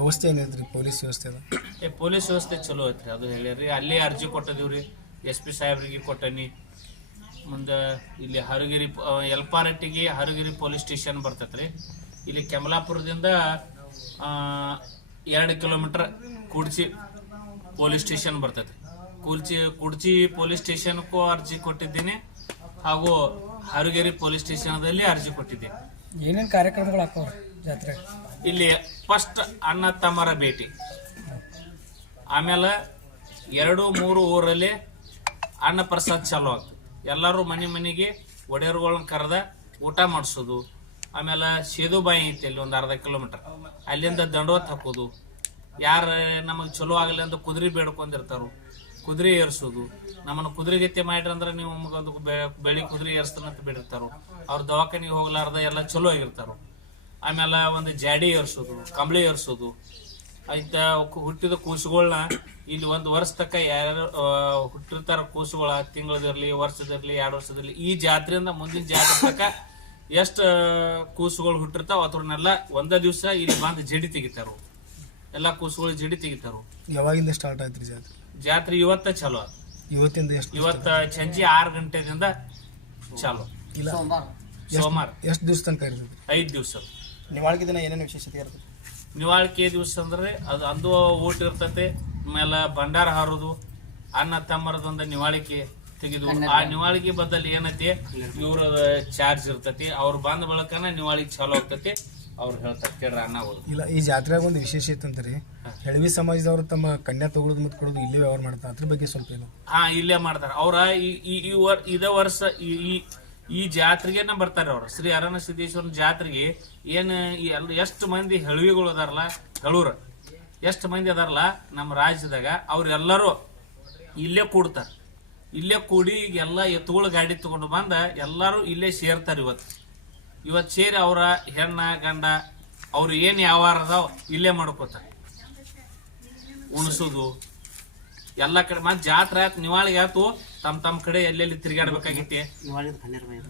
ವ್ಯವಸ್ಥೆ ಏನಿದ್ರಿ ಪೊಲೀಸ್ ವ್ಯವಸ್ಥೆ ಅದ ಏ ಪೊಲೀಸ್ ವ್ಯವಸ್ಥೆ ಚಲೋ ಐತ್ರಿ ಅದು ಹೇಳ್ಯಾರಿ ಅಲ್ಲಿ ಅರ್ಜಿ ಕೊಟ್ಟಿದೀವ್ರಿ ಎಸ್ ಪಿ ಸಾಹೇಬ್ರಿಗೆ ಕೊಟ್ಟನಿ. ಮುಂದೆ ಇಲ್ಲಿ ಹರಗಿರಿ ಎಲ್ಪಾರಟ್ಟಿಗೆ ಹರಗಿರಿ ಪೊಲೀಸ್ ಸ್ಟೇಷನ್ ಬರ್ತೈತ್ರಿ. ಇಲ್ಲಿ ಕೆಮಲಾಪುರದಿಂದ ಎರಡು ಕಿಲೋಮೀಟರ್ ಕುಡ್ಚಿ ಪೊಲೀಸ್ ಸ್ಟೇಷನ್ ಬರ್ತೈತಿ ಕುರ್ಚಿ ಕುಡ್ಚಿ ಪೊಲೀಸ್ ಸ್ಟೇಷನ್ಗೂ ಅರ್ಜಿ ಕೊಟ್ಟಿದ್ದೀನಿ ಹಾಗೂ ಹರಗಿರಿ ಪೊಲೀಸ್ ಸ್ಟೇಷನ್ದಲ್ಲಿ ಅರ್ಜಿ ಕೊಟ್ಟಿದ್ದೀನಿ. ಏನೇನು ಕಾರ್ಯಕ್ರಮಗಳು ಹಾಕೋರು ಜಾತ್ರೆ ಇಲ್ಲಿ ಫಸ್ಟ್ ಅಣ್ಣ ತಮ್ಮರ ಭೇಟಿ. ಆಮೇಲೆ ಎರಡು, ಮೂರು ಊರಲ್ಲಿ ಅನ್ನ ಪ್ರಸಾದ ಚಾಲೂ ಆಗ್ತದೆ ಎಲ್ಲರೂ ಮನೆ ಮನೆಗೆ ಒಡೆಯರುಗಳನ್ನ ಕರೆದ ಊಟ ಮಾಡಿಸೋದು. ಆಮೇಲೆ ಸೇದುಬಾಯಿ ಐತಿ ಅಲ್ಲಿ ಒಂದು ಅರ್ಧ ಕಿಲೋಮೀಟರ್ ಅಲ್ಲಿಂದ ದಂಡವತ್ ಹಾಕೋದು. ಯಾರು ನಮಗೆ ಚಲೋ ಆಗಲಿ ಅಂತ ಕುದುರೆ ಬೇಡ್ಕೊಂಡಿರ್ತಾರೋ. ಕುದುರೆ ಏರ್ಸೋದು. ನಮ್ಮನ್ನು ಕುದುರೆ ಗತಿ ಮಾಡ್ರಿ ಅಂದ್ರೆ ನೀವು ನಮಗೊಂದು ಬೆಳಿ ಕುದುರೆ ಏರಿಸ್ತಾನಂತ ಬಿಡಿರ್ತಾರೋ ಅವ್ರು ದವಾಖಾನಿಗೆ ಹೋಗ್ಲಾರ್ದ ಎಲ್ಲ ಚಲೋ ಆಗಿರ್ತಾರೋ. ಆಮೇಲೆ ಒಂದು ಜಾಡಿ ಏರ್ಸೋದು ಕಂಬಳಿ ಏರ್ಸೋದು. ಆಯ್ತ ಹುಟ್ಟಿದ ಕೂಸುಗಳನ್ನ ಇಲ್ಲಿ ಒಂದು ವರ್ಷ ತಕ್ಕ ಯಾರು ಹುಟ್ಟಿರ್ತಾರ ಕೂಸುಗಳ ತಿಂಗಳದಿರ್ಲಿ ವರ್ಷದಿರ್ಲಿ ಎರಡು ವರ್ಷದಿರ್ಲಿ ಈ ಜಾತ್ರೆಯಿಂದ ಮುಂದಿನ ಜಾತ್ರೆ ತಕ್ಕ ಎಷ್ಟು ಕೂಸುಗಳು ಹುಟ್ಟಿರ್ತಾವ ಅದ್ರನ್ನೆಲ್ಲ ಒಂದೇ ದಿವಸ ಇಲ್ಲಿ ಬಂದು ಜಡಿ ತೆಗಿತಾರು. ಎಲ್ಲ ಕೂಸುಗಳು ಜಡಿ ತೆಗಿತಾರು. ಯಾವಾಗಿಂದ ಸ್ಟಾರ್ಟ್ ಆಯ್ತು ಜಾತ್ರೆ? ಜಾತ್ರೆ ಇವತ್ತ ಚಲೋ. ಇವತ್ತಿಂದ ಎಷ್ಟು ಇವತ್ತ ಸಂಜೆ ಆರು ಗಂಟೆದಿಂದ ಚಾಲು. ಇಲ್ಲ. ಸೋಮವಾರ. ಎಷ್ಟು ದಿವಸ ತನಕ ಇರ್ತದೆ? ಐದು ದಿವಸ. ನಿವಾಳಿಕೆ ದಿನ ಏನೇನು ವಿಶೇಷತೆ ಇರ್ತದೆ ನಿವಾಳಿಕೆ ದಿವಸ ಅಂದ್ರೆ ಅದು ಅಂದು ಊಟ ಇರ್ತತೆ ಆಮೇಲೆ ಭಂಡಾರ ಹಾರೋದು ಅನ್ನ ತಮ್ಮರದೊಂದು ನಿವಾಳಿಕೆ ತೆಗೆದು ಆ ನಿವಾಳಿಕೆ ಬದಲು ಏನೈತಿ ಇವ್ರ ಚಾರ್ಜ್ ಇರ್ತತಿ ಅವ್ರು ಬಂದ ಬಳಕನ ನಿವಾಳಿಕೆ ಚಾಲು ಆಗ್ತತಿ ಅವ್ರು ಹೇಳ್ತಾರೆ ಕೇಳ್ರಿ ಅನ್ನ ಹೋದ್ರು ಇಲ್ಲ ಈ ಜಾತ್ರೆಯಾಗ ಒಂದು ವಿಶೇಷ ಇತ್ತಂತ್ರಿ ಹೆಳವಿ ಸಮಾಜದವರು ತಮ್ಮ ಕನ್ಯಾ ತಗೊಳ್ಳೋದು ಮತ್ತು ಕೊಡೋದು ಇಲ್ಲೇ ವ್ಯವಹಾರ ಮಾಡ್ತಾರೆ ಅದ್ರ ಬಗ್ಗೆ ಸ್ವಲ್ಪ ಏನು ಹಾ ಇಲ್ಲೇ ಮಾಡ್ತಾರೆ. ಅವ್ರ ಈ ಈ- ಈ ವರ್ ಇದೇ ವರ್ಷ ಈ ಈ- ಈ ಜಾತ್ರೆಗೆನ ಬರ್ತಾರೆ ಅವ್ರು. ಶ್ರೀ ಅರಣ್ಯ ಸಿದ್ದೇಶ್ವರನ ಜಾತ್ರೆಗೆ ಏನು ಎಲ್ಲ ಎಷ್ಟು ಮಂದಿ ಹೆಳವಿಗಳು ಅದಾರಲ್ಲ, ಹೆಳೂರ. ಎಷ್ಟು ಮಂದಿ ಅದಾರಲ್ಲ ನಮ್ಮ ರಾಜ್ಯದಾಗ, ಅವ್ರೆಲ್ಲರೂ ಇಲ್ಲೇ ಕೂಡ್ತಾರೆ. ಇಲ್ಲೇ ಕೂಡಿ ಈಗ ಎಲ್ಲ ಎತ್ತುಗಳ ಗಾಡಿ ತಗೊಂಡು ಬಂದ ಎಲ್ಲರೂ ಇಲ್ಲೇ ಸೇರ್ತಾರೆ ಇವತ್ತು. ಇವತ್ತು ಸೇರಿ ಅವರ ಹೆಣ್ಣ, ಗಂಡ, ಅವ್ರು ಏನು ವ್ಯವಹಾರ ಅದಾವ ಇಲ್ಲೇ ಮಾಡ್ಕೋತಾರೆ. ಉಣಿಸೋದು, ಎಲ್ಲ ಕಡೆ ಮತ್ತೆ ಜಾತ್ರೆ ಆಯ್ತು, ನಿವಾಳಿಗೆ ಆಯ್ತು. ತಮ್ಮ ತಮ್ಮ ಕಡೆ ಎಲ್ಲೆಲ್ಲಿ ತಿರುಗಾಡ್ಬೇಕಾಗೈತಿ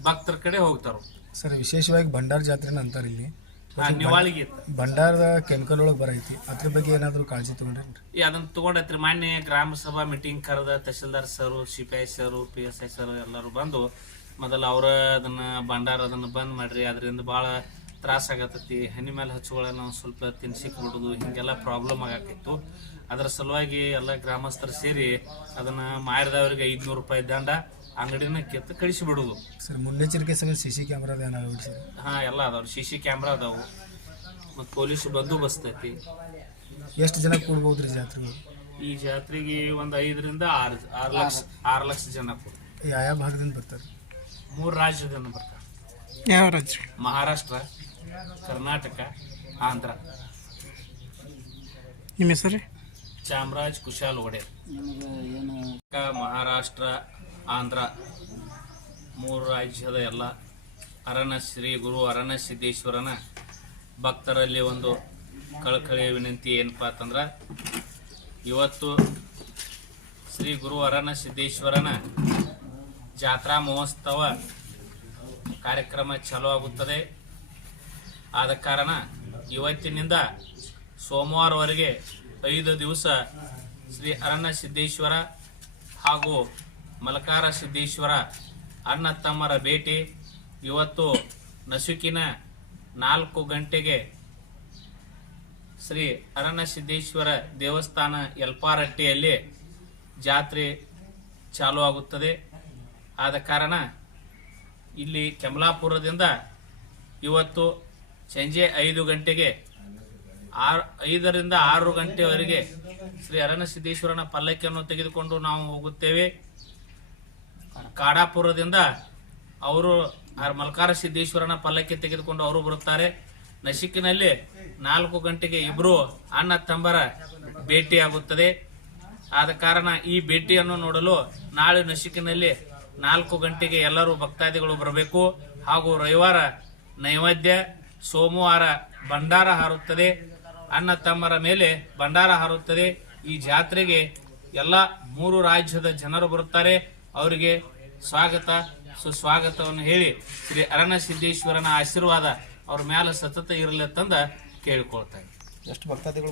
ಭಕ್ತರ ಕಡೆ ಹೋಗ್ತಾರ. ಸರ್ ವಿಶೇಷವಾಗಿ ಭಂಡಾರ ಜಾತ್ರೆನ ಅಂತಾರೆ ಇಲ್ಲಿ ಆ ನಿವಾಳಿಗೆ. ಭಂಡಾರದ ಕೆಮಿಕಲ್ ಒಳಗೆ ಬರೈತಿ. ಅದ್ರ ಬಗ್ಗೆ ಏನಾದರೂ ಕಾಳಜಿ ತಗೊಂಡ್ರಿ ಈ ಅದನ್ನ ತಗೊಂಡೈತ್ರಿ. ಮಾನ್ಯ ಗ್ರಾಮ ಸಭಾ ಮೀಟಿಂಗ್ ಕರೆದ tahsildar sir C P I sir P S I sir ಎಲ್ಲರೂ ಬಂದು ಮೊದಲು ಅವರ ಅದನ್ನ ಭಂಡಾರ ಅದನ್ನ ಬಂದ್ ಮಾಡ್ರಿ. ಅದರಿಂದ ಭಾಳ ತ್ರಾಸ ಆಗತೈತಿ ಹನಿ ಮೇಲೆ ಹಚ್ಚುಗಳನ್ನು ಸ್ವಲ್ಪ ತಿನ್ಸಿಕ್ ಬಿಡುದು ಹಿಂಗೆಲ್ಲ ಪ್ರಾಬ್ಲಮ್ ಆಗಾಕಿತ್ತು ಅದರ ಸಲುವಾಗಿ ಎಲ್ಲ ಗ್ರಾಮಸ್ಥರು ಸೇರಿ ಅದನ್ನು ಮಾರಿದವ್ರಿಗೆ ಐದುನೂರು ರೂಪಾಯಿ ದಂಡ ಅಂಗಡಿನ ಕಿತ್ತು ಕಳಿಸಿ ಬಿಡುದು. ಸರ್ ಮುನ್ನೆಚ್ಚರಿಕೆ ಸಲ ಸಿ ಸಿ ಕ್ಯಾಮ್ರಾದ ಹಾಂ ಎಲ್ಲ ಅದಾವ್ರಿ ಸಿ ಸಿ ಕ್ಯಾಮ್ರಾ ಅದಾವು. ಮತ್ತು ಪೊಲೀಸ್ ಬಂದೋಬಸ್ತ್ ಐತಿ. ಎಷ್ಟು ಜನ ಕೂಡ್ಬೋದು ರೀ ಜಾತ್ರೆಗಳು ಈ ಜಾತ್ರೆಗೆ ಒಂದು ಐದರಿಂದ ಆರು ಆರು ಲಕ್ಷ ಆರು ಲಕ್ಷ ಜನ ಕೂಡ ಯಾವ ಭಾಗದಿಂದ ಬರ್ತಾರೆ? ಮೂರು ರಾಜ್ಯದಿಂದ ಬರ್ತಾರೆ. ಯಾವ ರಾಜ್ಯ? ಮಹಾರಾಷ್ಟ್ರ. ಕರ್ನಾಟಕ ಆಂಧ್ರ. ನಿಮ್ಮ ಹೆಸರು ಚಾಮರಾಜ್ ಕುಶಾಲ್ ಒಡೆಯರ್ ಮಹಾರಾಷ್ಟ್ರ ಆಂಧ್ರ. ಮೂರು ರಾಜ್ಯದ ಎಲ್ಲ ಅರಣ್ಯ ಶ್ರೀ ಗುರು ಅರಣ್ಯ ಸಿದ್ದೇಶ್ವರನ ಭಕ್ತರಲ್ಲಿ ಒಂದು ಕಳಕಳಿಯ ವಿನಂತಿ ಏನಪ್ಪಾ ಅಂತಂದ್ರೆ ಇವತ್ತು ಶ್ರೀ ಗುರು ಅರಣ್ಯ ಸಿದ್ದೇಶ್ವರನ ಜಾತ್ರಾ ಮಹೋತ್ಸವ ಕಾರ್ಯಕ್ರಮ ಚಾಲೂ ಆಗುತ್ತದೆ. ಆದ ಕಾರಣ ಇವತ್ತಿನಿಂದ ಸೋಮವಾರವರೆಗೆ ಐದು ದಿವಸ ಶ್ರೀ ಅರಣ್ಯ ಸಿದ್ದೇಶ್ವರ ಹಾಗೂ ಮಲಕಾರ ಸಿದ್ದೇಶ್ವರ ಅಣ್ಣ ತಮ್ಮರ ಭೇಟಿ. ಇವತ್ತು ನಸುಕಿನ ನಾಲ್ಕು ಗಂಟೆಗೆ ಶ್ರೀ ಅರಣ್ಯ ಸಿದ್ದೇಶ್ವರ ದೇವಸ್ಥಾನ ಯಲ್ಪಾರಟ್ಟಿಯಲ್ಲಿ ಜಾತ್ರೆ ಚಾಲು ಆಗುತ್ತದೆ. ಆದ ಕಾರಣ ಇಲ್ಲಿ ಕಮಲಾಪುರದಿಂದ ಇವತ್ತು ಸಂಜೆ ಐದು ಗಂಟೆಗೆ ಆರು, ಐದರಿಂದ ಆರು ಗಂಟೆವರೆಗೆ ಶ್ರೀ ಅರಣ್ಯ ಸಿದ್ದೇಶ್ವರನ ಪಲ್ಲಕ್ಕಿಯನ್ನು ತೆಗೆದುಕೊಂಡು ನಾವು ಹೋಗುತ್ತೇವೆ. ಕಾಡಾಪುರದಿಂದ ಅವರು ಮಲ್ಕಾರ ಸಿದ್ದೇಶ್ವರನ ಪಲ್ಲಕ್ಕಿ ತೆಗೆದುಕೊಂಡು ಅವರು ಬರುತ್ತಾರೆ. ನಸಿಕಿನಲ್ಲಿ ನಾಲ್ಕು ಗಂಟೆಗೆ ಇಬ್ರು ಅಣ್ಣ ತಂಬರ ಭೇಟಿಯಾಗುತ್ತದೆ. ಆದ ಕಾರಣ ಈ ಭೇಟಿಯನ್ನು ನೋಡಲು ನಾಳೆ ನಸಿಕಿನಲ್ಲಿ ನಾಲ್ಕು ಗಂಟೆಗೆ ಎಲ್ಲರೂ ಭಕ್ತಾದಿಗಳು ಬರಬೇಕು. ಹಾಗೂ ರವಿವಾರ ನೈವೇದ್ಯ ಸೋಮವಾರ ಭಂಡಾರ ಹಾರುತ್ತದೆ. ಅಣ್ಣ ತಮ್ಮರ ಮೇಲೆ ಭಂಡಾರ ಹಾರುತ್ತದೆ. ಈ ಜಾತ್ರೆಗೆ ಎಲ್ಲ ಮೂರು ರಾಜ್ಯದ ಜನರು ಬರುತ್ತಾರೆ. ಅವರಿಗೆ ಸ್ವಾಗತ, ಸುಸ್ವಾಗತವನ್ನು ಹೇಳಿ ಶ್ರೀ ಅರಣ್ಯ ಸಿದ್ದೇಶ್ವರನ ಆಶೀರ್ವಾದ ಅವ್ರ ಮೇಲೆ ಸತತ ಇರಲಿ ತಂದ ಕೇಳಿಕೊಳ್ತಾರೆ ಎಷ್ಟು ಭಕ್ತಾದಿಗಳು